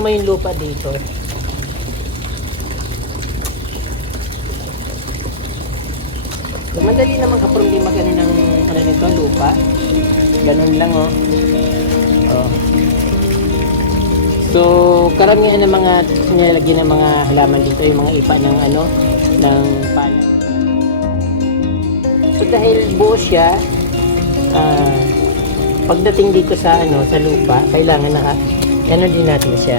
makikita mo yung lupa dito. So, madali naman kaproblema ka ng ano nito, lupa. Ganun lang, oh. Oh. So, karamihan ng mga nilalagyan ng mga halaman dito, yung mga ipa ng ano, ng pala. So, dahil buo siya, pagdating dito sa ano, sa lupa, kailangan ano din natin siya.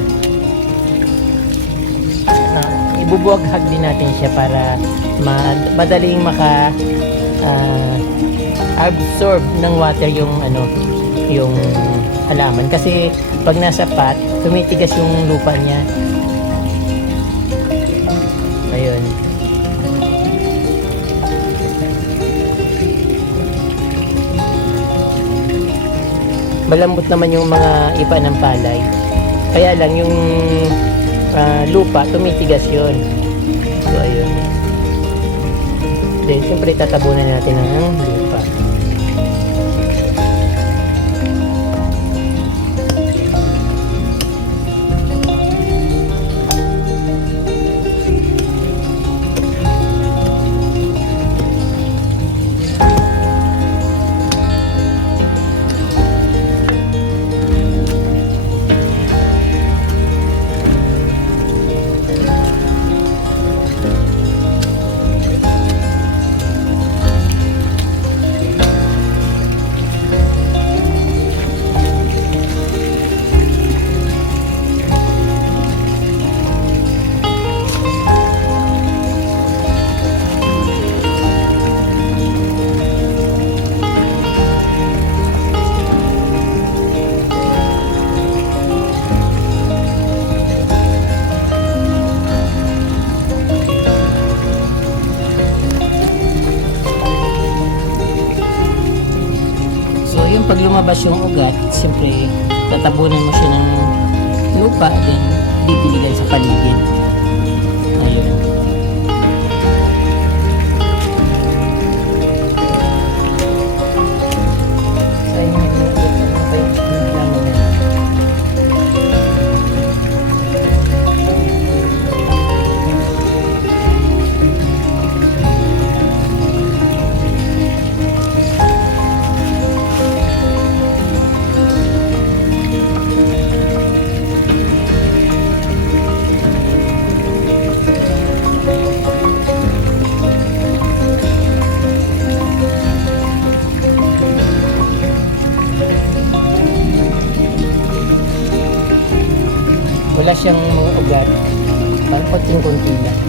Ibubuhaghag din natin siya para madaling absorb ng water yung ano, yung halaman kasi pag nasa pot, tumitigas yung lupa niya. Ayun. Malambot naman yung mga ipa ng palay. Kaya lang yung lupa, tumitigas yun. So, ayun. Then, siyempre, tatabunan natin ang lupa. Pag lumabas yung ugat, siyempre tatabunan mo siya ng lupa, then didiligan sa paligid. Ayun. So, ayun yung wala siyang mga ugat, parang konting-konti lang.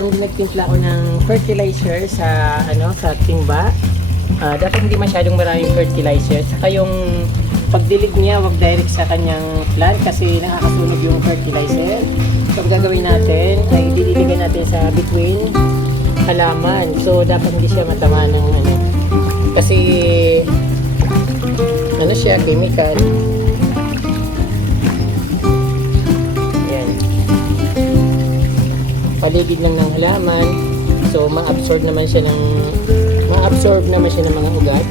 Kung nagtimpla ako ng fertilizer sa sa timba, dapat hindi masyadong maraming fertilizer. Saka yung pagdilig niya, wag direct sa kanyang plant kasi nakakasunog yung fertilizer. So, gagawin natin ay didiligan natin sa between halaman. So, dapat hindi siya matama ng kasi siya, chemical. Paligid lang ng halaman, so ma-absorb naman siya ng mga ugat.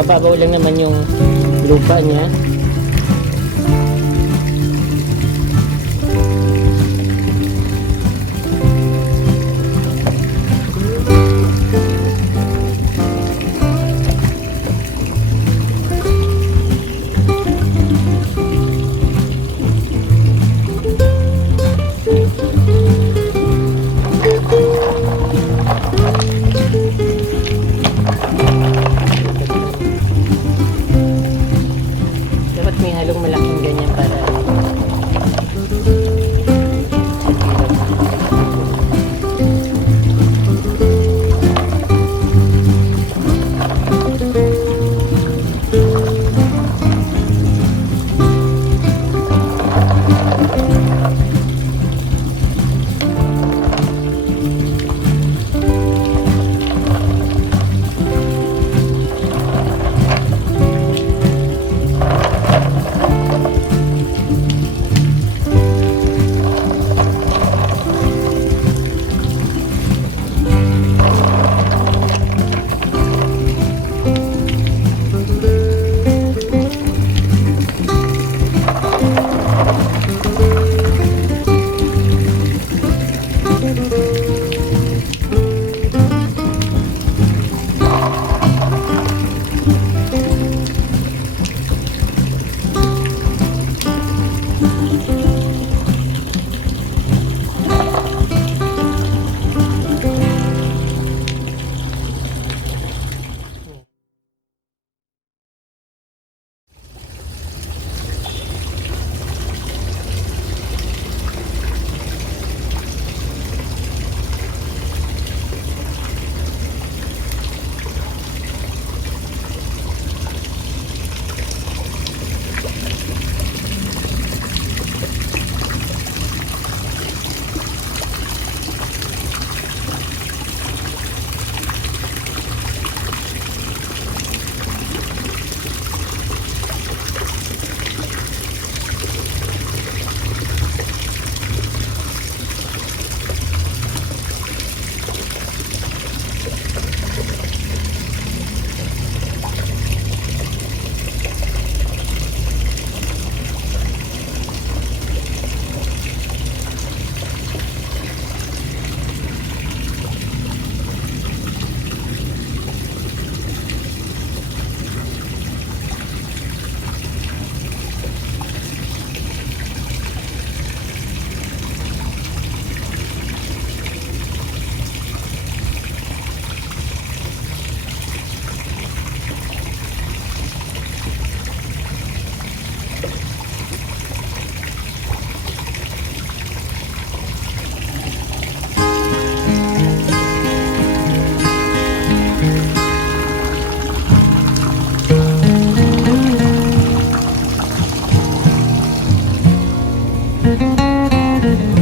mababaw lang naman yung lupa niya. Dapat may halong malaking ganyan para Thank you.